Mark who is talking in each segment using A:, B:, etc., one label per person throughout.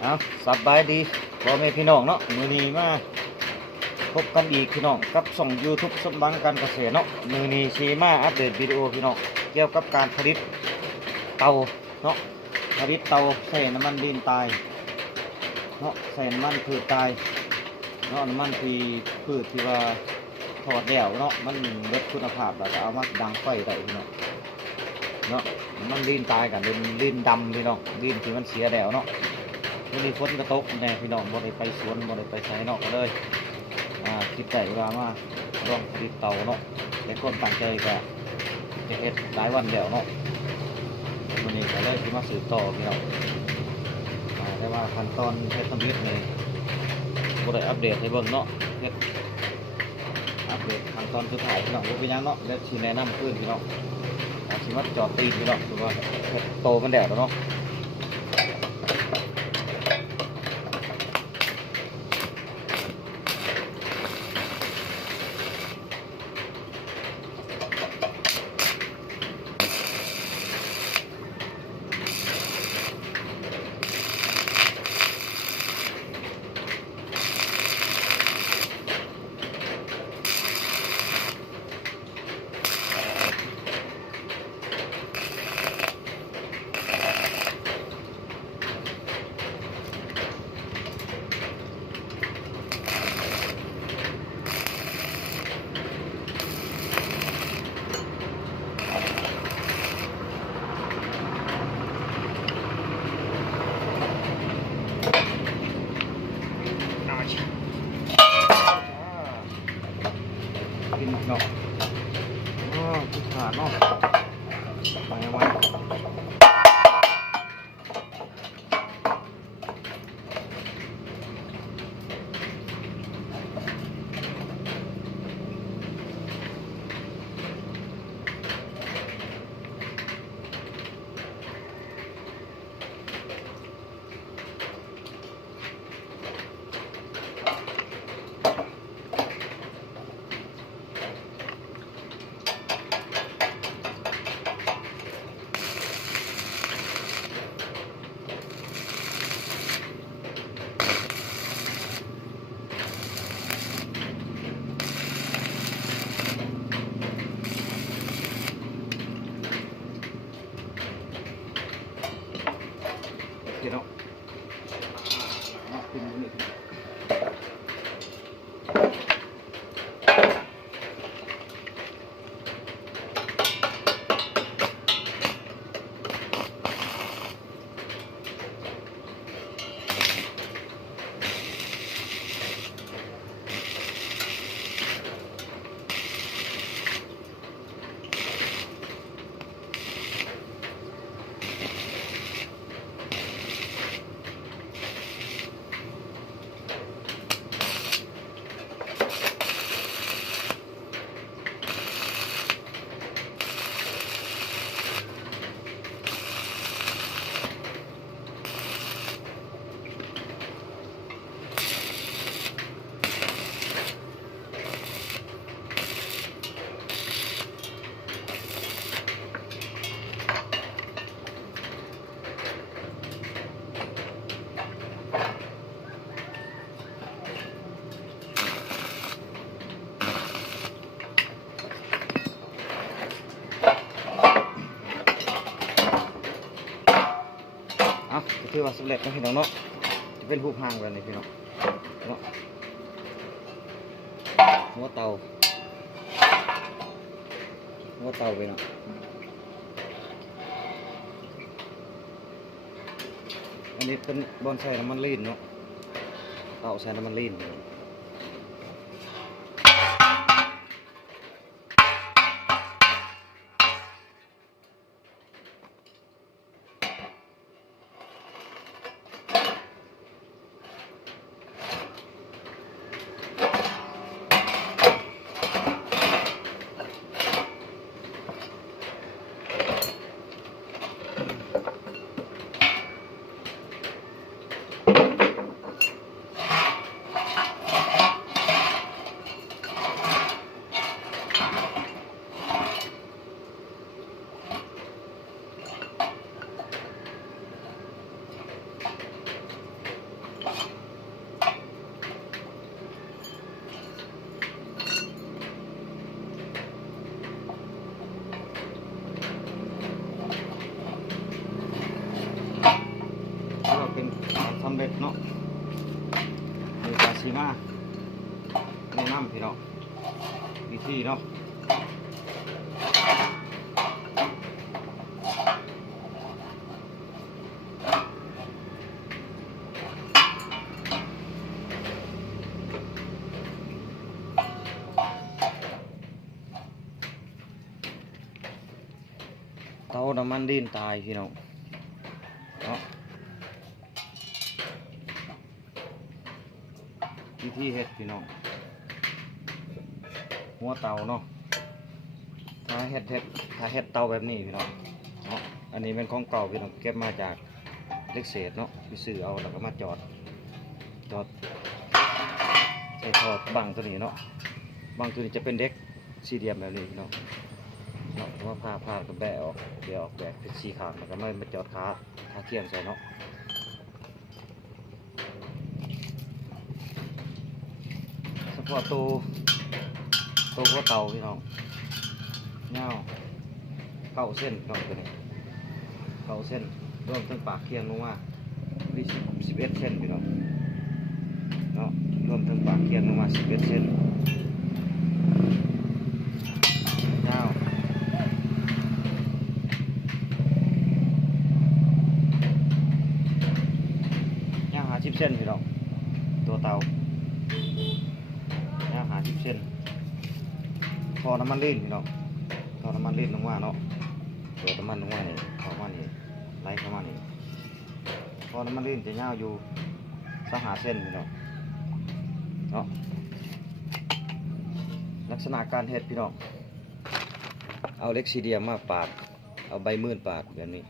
A: เอาสบายดีพ่อแม่พี่น้องเนาะมือนี้มาพบกันอีกพี่น้องกับช่อง YouTube สมบังการเกษตรเนาะมือนี้ชีมาอัปเดตวิดีโอพี่น้องเกี่ยวกับการผลิตเตาเนาะผลิตเตาใส่น้ำมันดินตายเนาะใส่น้ำมันพืชตายเนาะน้ำมันที่พืชที่ว่าถอดแล้วเนาะมันลดคุณภาพแล้วก็เอามาดังไฟได้พี่น้องเนาะมันดินตายกับดินดินดำพี่น้องดินที่มันเสียแล้วเนาะ วันนี้ฝนกระตกแน่พี่น้องบ่ได้ไปสวนบ่ได้ไปไสเนาะก็เลยอ่าคิดใจว่ามาลองผลิตเตาเนาะแต่คนตั้งใจก็จะเฮ็ดหลายวันแล้วเนาะวันนี้ก็เลยสิมาสืบต่อพี่น้องอ่าแต่ว่าขั้นตอนเฮ็ดผลิตนี่บ่ได้อัปเดตให้เบิ่งเนาะเฮ็ดอัปเดตขั้นตอนสุดท้ายพี่น้องบ่เป็นหยังเนาะแล้วสิแนะนำขึ้นพี่น้องอ่าสิมาจอดตีนพี่น้องคือว่าโตมันแล้วเนาะ ถือว่าสำเร็จนะพี่น้องเนาะจะเป็นรูปห่างแบบนี้พี่น้องเนาะหัวเตาหัวเตาไปเนาะอันนี้เป็นบอนไซน้ำมันลีนเนาะเตาใส่น้ำมันลีน พี่น้องำเร็จเนาะเดี๋ยวกาซีมาแนะนำพี่น้องวิธีเนาะเตาน้ำมันดินตายพี่น้องเนาะวิ ธีเฮ็ดพี่น้องหัวเตาเนาะถ้าเฮ็ดเฮ็ดถ้าเฮ็ดเตาแบบนี้พี่น้องเนาะอันนี้เป็นของเก่าพี่น้องเก็บมาจากเล็กเศษเนาะไปซื้อเอาแล้วก็มาจอด จอดใส่ทอดบังตัวนี้เนาะบังตัวนี้จะเป็นเด็กสี่เหลี่ยมแบบนี้พี่น้องเนาะว่าผ้าผ้าก็แบะออกเดี๋ยวออกแบะเป็นสีขาวแล้วก็ไม่มาจอดขาขาเทียมใส่เนาะเฉ พาตัวตัวหัวเต่าพี่น้องเงาเก้าเส้นพี่น้องตัวนี้เก้าเส้นรวมทั้งปากเคียงลงมาวิสิบเอ็ดเส้นพี่น้องเนาะรวมทั้งปากเคียงลงมาสิบเอ็ดเส้นเงา ย่างหาชิบเส้นพี่น้องตัวเตาย่างหาชิบเส้น พอน้ำมันลื่นพี่น้องพอน้ำมันลื่นลงมาเนาะตัวน้ำมันลงมานี่เข้ามานี่ไหลเข้ามานี่พอน้ำมันลื่นจะย่าอยู่สหาเส้นพี่น้องเนาะลักษณะการเฮ็ดพี่น้องเอาเล็กซีเดียมาปาด เอาใบมื่นปาดแบบนี้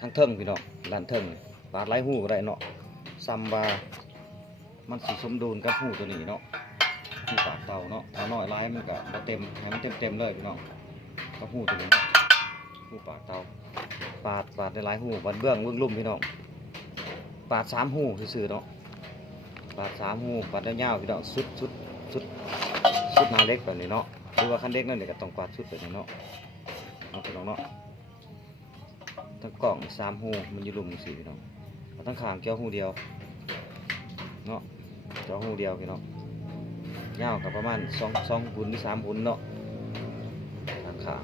A: ทั้งเทิงพี่น้องด้านเทิงปาดไล่หูก็ได้เนาะซัมบามันสิสมดุลกับหูตัวนี้เนาะ หูปากเตาเนาะถ้าน้อยไล่มันก็บ่เต็มให้มันเต็มเต็มเลยพี่น้องกับหูตัวนี้หูปากเตาปาดปาดได้หลายหูบัดเบื้องเบื้องลุ่มพี่น้องปาดสามหูซื่อๆเนาะปาดสามหูปาดยาวๆพี่น้องสุดสุดสุดสุดนาเล็กแบบนี้เนาะหรือว่าคันเล็กนั่นเนี่ยก็ต้องปาดสุดแบบนี้เนาะเอาพี่น้องเนาะทั้งกล่องสามหูมันอยู่ลุมสี่พี่น้องเอาทั้งขางเกี่ยวหูเดียวเนาะเกี่ยวหูเดียวพี่น้อง ยาวกับประมาณสองสองหุ่นหรือสามหุ่นเนาะทางขาง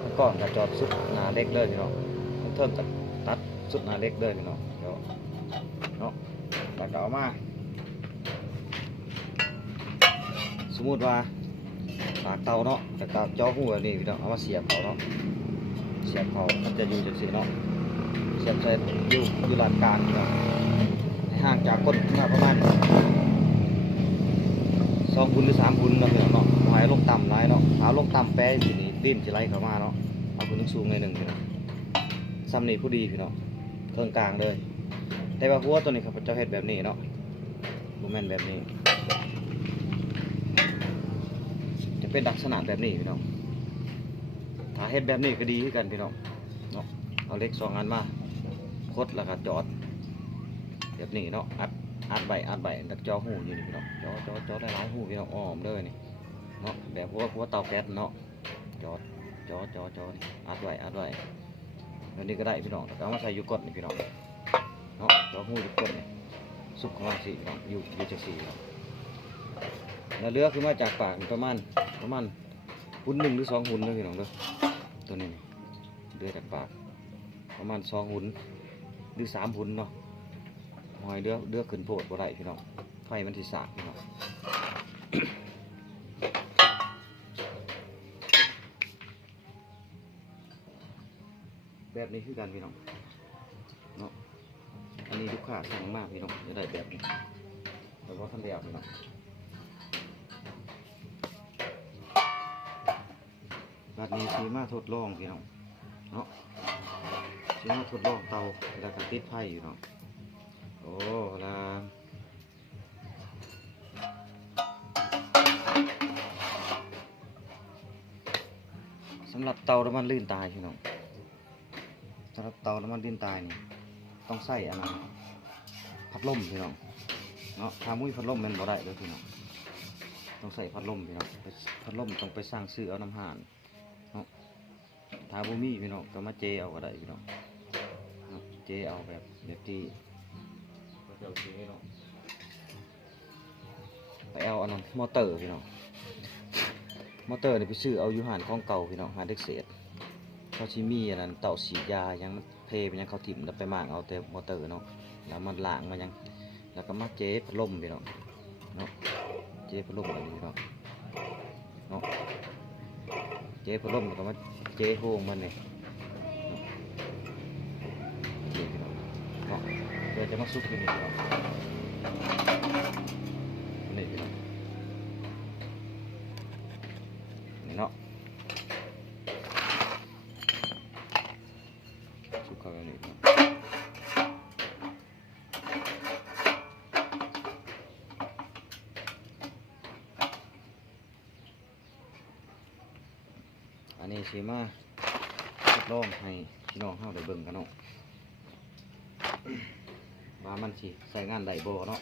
A: ทั้งกล่องกับจอดสุดหนาเล็กเลยพี่น้องทั้งเทิงกับตัดสุดหนาเล็กเลยพี่น้องเดี๋ยวเนาะแล้วก็เอามาสมมติว่าปากเตาเนาะแต่กจ่อหูแบบนี้พี่น้องเอามาเสียบเขาเนาะเสียบเขามันจะอยู่จังสีเนาะเสียบใส่อยู่อยู่ลานกลางเนาะห่างจากก้นมาประมาณ องบุนหรือสามบุนเนาะพี่น้องเนาะหายลงต่ำไรเนาะหาลงต่ำแปรสินี่ดิ้นสิไรเข้ามาเนาะเอาคุณต้องสูงหน่อยหนึ่งพี่น้องซ้ำนี่ผู้ดีพี่น้องเทิงกลางเลย แต่ว่าหัวตัวนี้ครับเจ้าเฮ็ดแบบนี้เนาะบูแมนแบบนี้ จะเป็นลักษณะแบบนี้พี่น้องถ้าเฮ็ดแบบนี้ก็ดีคือกันพี่น้องเนาะเอาเล็กสองอันมาคดแล้วก็จอด แบบนี้เนาะอัด อัดใบอัดใบดักจอหูอยู่นี่พี่น้องจอจอจอได้หลายหูพี่น้องอ้อมเลยนี่เนาะแบบหัวหัวเตาแก๊สเนาะจอดจอจอจอนี่อัดไว้อัดไว้แบบนี้ก็ได้พี่น้องแล้วก็เอามาใส่ยูก้นนี่พี่น้องเนาะจอหูยูก้นนี่สุกข้ามาสิพี่น้องอยู่อยู่จังสี่เนาะแล้วเลือกขึ้นมาจากปากประมาณประมาณหุ่นหนึ่งหรือสองหุ่นเด้อพี่น้องเด้อตัวนี้นี่เดือจากปากประมาณสองหุ่นหรือสามหุ่นเนาะ หอยเดือกเดือกขึ้นโพดบ่ได้พี่น้องไฟมันสิสากพี่น้องแบบนี้คือกันพี่น้องเนาะอันนี้ลูกค้าสั่งมากพี่น้องจะได้แบบนี้แต่ว่าท่านเดียวพี่น้องแบัดนี้สีมาทดลองพี่น้องเนาะสีมาทดลองเตาแล้วก็ติดไฟอยู่เนาะ โอ้ลาสำหรับเตาน้ำมันลื่นตายพี่น้องสำหรับเตาน้ำมันลื่นตายนี่ต้องใส่อันนั้นพัดลมพี่น้องเนาะถ้ามุ้ยพัดลมมันบ่ได้เลยพี่น้องต้องใส่พัดลมพี่น้องพัดลมต้องไปสร้างซื้อเอาน้ำห่านถ้าะทาบ่มีพี่น้องก็มาเจเอาก็ได้พี่น้องเจเอาแบบแบบที่ เดี๋ยวสิให้น้องไปเอาอันนั้นมอเตอร์พี่น้องมอเตอร์นี่ไปซื้อเอาอยู่หานของเก่าพี่น้องหาเด็กเศษเขาชิมีอันนั้นเต่าสียายังเพไปยังเขาถิ่มแล้วไปมางเอาแต่มอเตอร์เนาะแล้วมันล้างมายังแล้วก็มาเจ๊พัดลมพี่น้องเนาะเจ๊พัดลมอะไรพี่น้องเนาะเจ๊พัดลมแล้วก็มาเจ๊โฮงมันเนี่เดี๋ยวพี่น้องเนาะเดี๋ยวจะมาซุกอยู่นี่พี่น้องนี่พี่น้องนี่เนาะซุกเข้าไปนี่พี่น้องอันนี้สิมาทดลองให้พี่น้องเฮาได้เบิ่งกันเนาะ ว่ามันสิใส่งานได้บ่เนาะ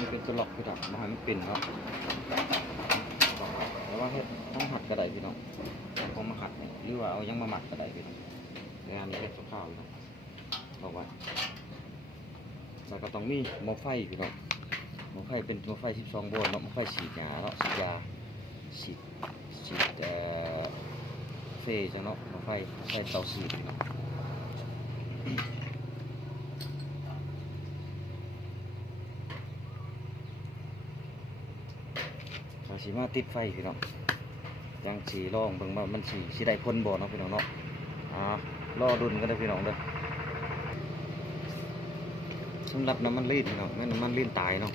A: มันเป็นสล็อกพี่น้องมาให้มันเป็นเนาะแล้วว่าเฮ็ดต้องหัดก็ไดพี่น้องเอามาหัดหรือว่าเอายังมาหมักก็ไดพี่น้องงานนี้เฮ็ดข้าวๆพี่น้องบอกว่าแล้วก็ต้องมีหม้อไฟพี่น้องหม้อไฟเป็นหม้อไฟ12โวลต์เนาะหม้อไฟฉีดยาเนาะฉีดยาฉีดฉีดเอ่อ เฟจังเนาะมาไฟไฟเตาสีพี่น้องเราสีมาติดไฟพี่น้องยังสีลองเบิ่งว่ามันสีสีได้พ้นบ่อเนาะพี่น้องเนาะอ่ารอดุนกันเด้พี่น้องเด้อสำหรับน้ำมันรีดพี่น้องแม่น้ำมันรีดตายเนาะ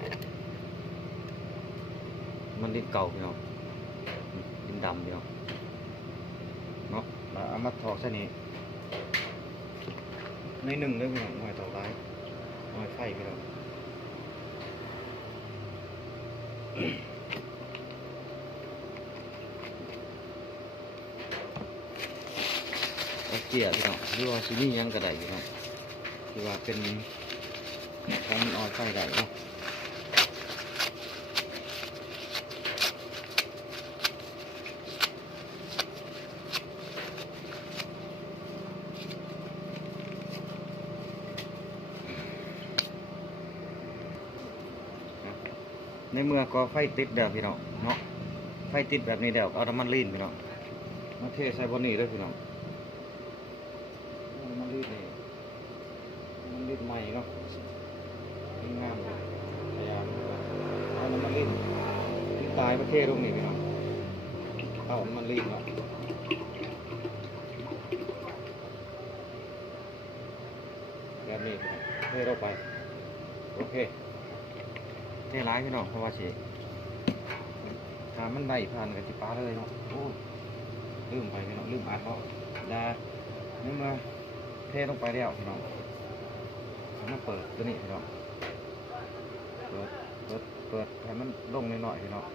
A: มันรีดเก่าพี่น้องรีดดำพี่น้องเนาะ เอามาถอกเส้นนี้ในหนึ่งเลยพี่น้องหน่อยต่อไปหน่อยไฟพี่น้เอาเกียร์พี่น้องหรือว่าซินี่ยังก็ได้พี่น้องคือว่าเป็นของออยไฟได้เนาะ เมื่อก็ไฟติดเด้อพี่น้องเนาะไฟติดแบบนี้เดี๋ยวเอาน้ำมันลีนพี่น้องมาเทใส่บนนี้เลยพี่น้องเอาน้ำมันลีนนี่น้ำมันลีนใหม่เนาะนี่งามเลยพยายามเอาน้ำมันลีนที่ตายมาเทลงนี่พี่น้องเอาน้ำมันลีนเนาะแบบนี้พี่น้เทลงไปโอเค เท่ร้ายพี่น้องเพราะว่าสิถามมันใบผ่านกับจิป้าเลยเนาะโอ้ลืมไปพี่น้องลืมอัดเนาะดานี่มาเทลงไปแล้วพี่น้องเอามาเปิดตัวนี้พี่น้องเปิดเปิดเปิดให้มันลงหน่อยๆพี่น้อง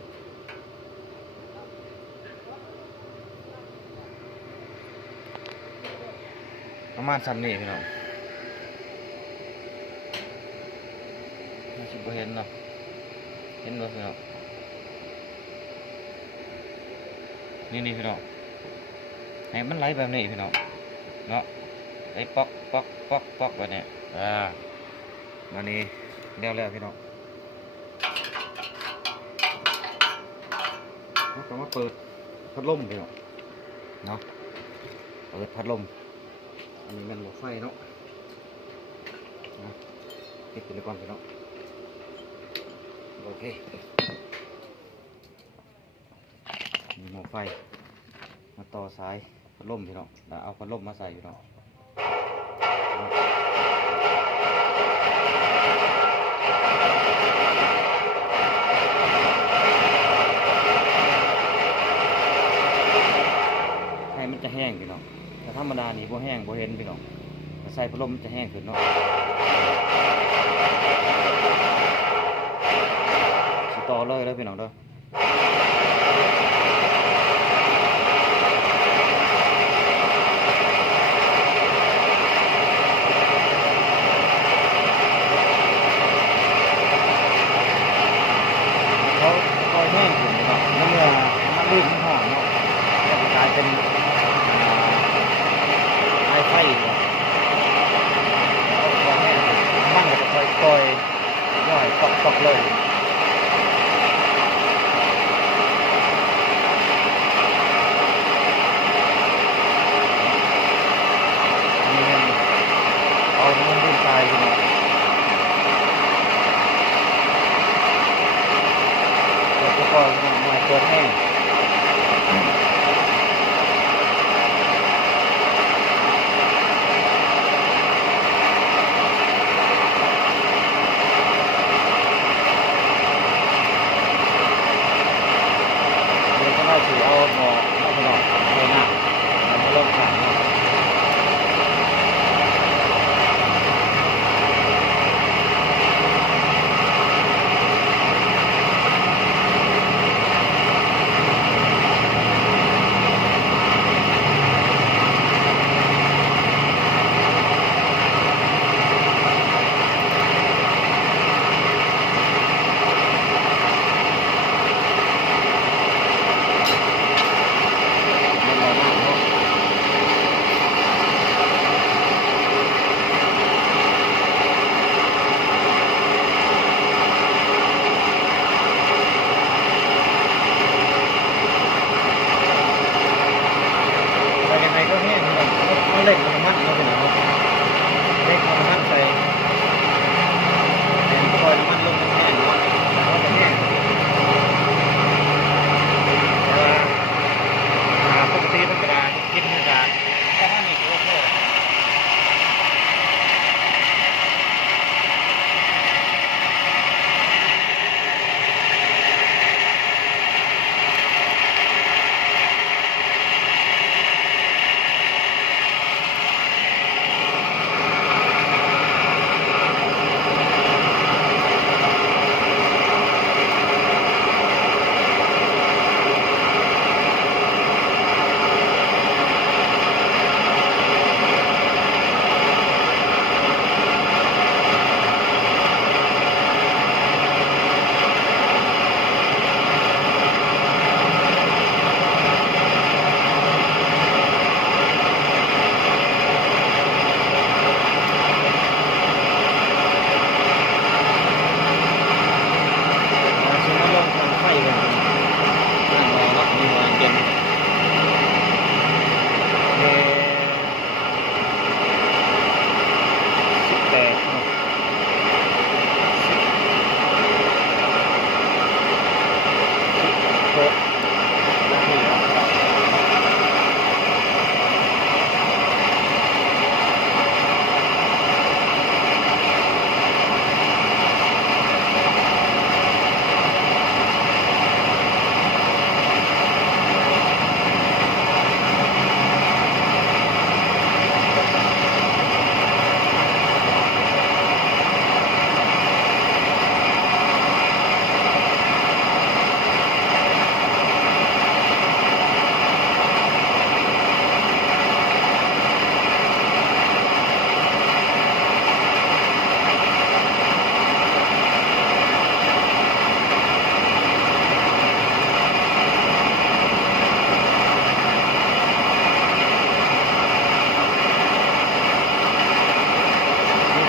A: ประมาณสามนี้พี่น้องน่าจะบ่เห็นเนาะ เห็นรถพี่น้องนี่นี่พี่น้องให้มันไหลแบบนี้พี่น้องเนาะไหลป๊อกป๊อกป๊อกป๊อกแบบนี้อ่ามานี่แล้วแล้วพี่น้องแล้วก็มาเปิดพัดลมพี่น้องเนาะเปิดพัดลมอันนี้มันหัวไฟเนาะนะปิดไปเลยก่อนพี่น้อง โอเคมีหม้อไฟ มาต่อสายพัดลมพี่น้องแล้วเอาพัดลมมาใส่พี่น้องให้มันจะแห้งพี่น้องแต่ธรรมดานี่บ่แห้งบ่เห็นพี่น้องถ้าใส่พัดลมมันจะแห้งขึ้นเนาะ ต่อเลยแล้วพี่น้องเด้อ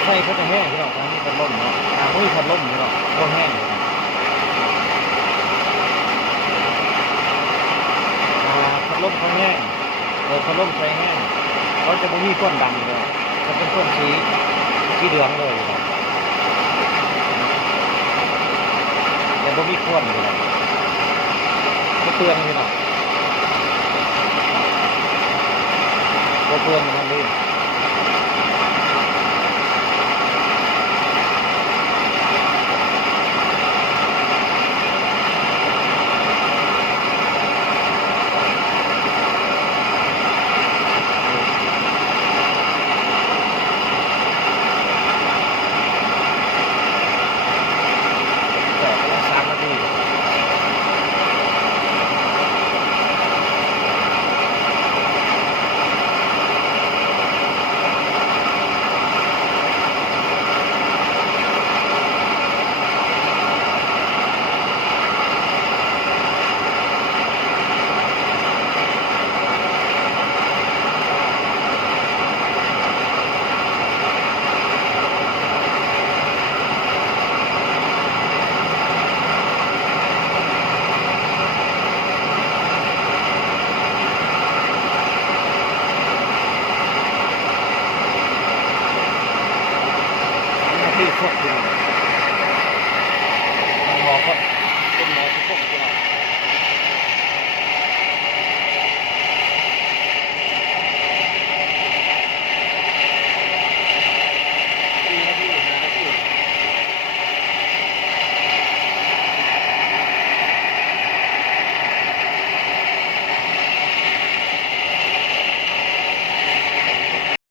A: มีไฟก็จะแห้งที่เราทางนี้พัดลมเนาะทางนี้พัดลมที่เราก็แห้งอยู่พัดลมเขาแห้งเออพัดลมใช้แห้งเขาจะไม่มีก้นดำเลยจะเป็นก้นสีสีเหลืองเลยนะแต่ไม่มีก้นเลยนะก็เตือนอยู่นะก็เตือนนเลย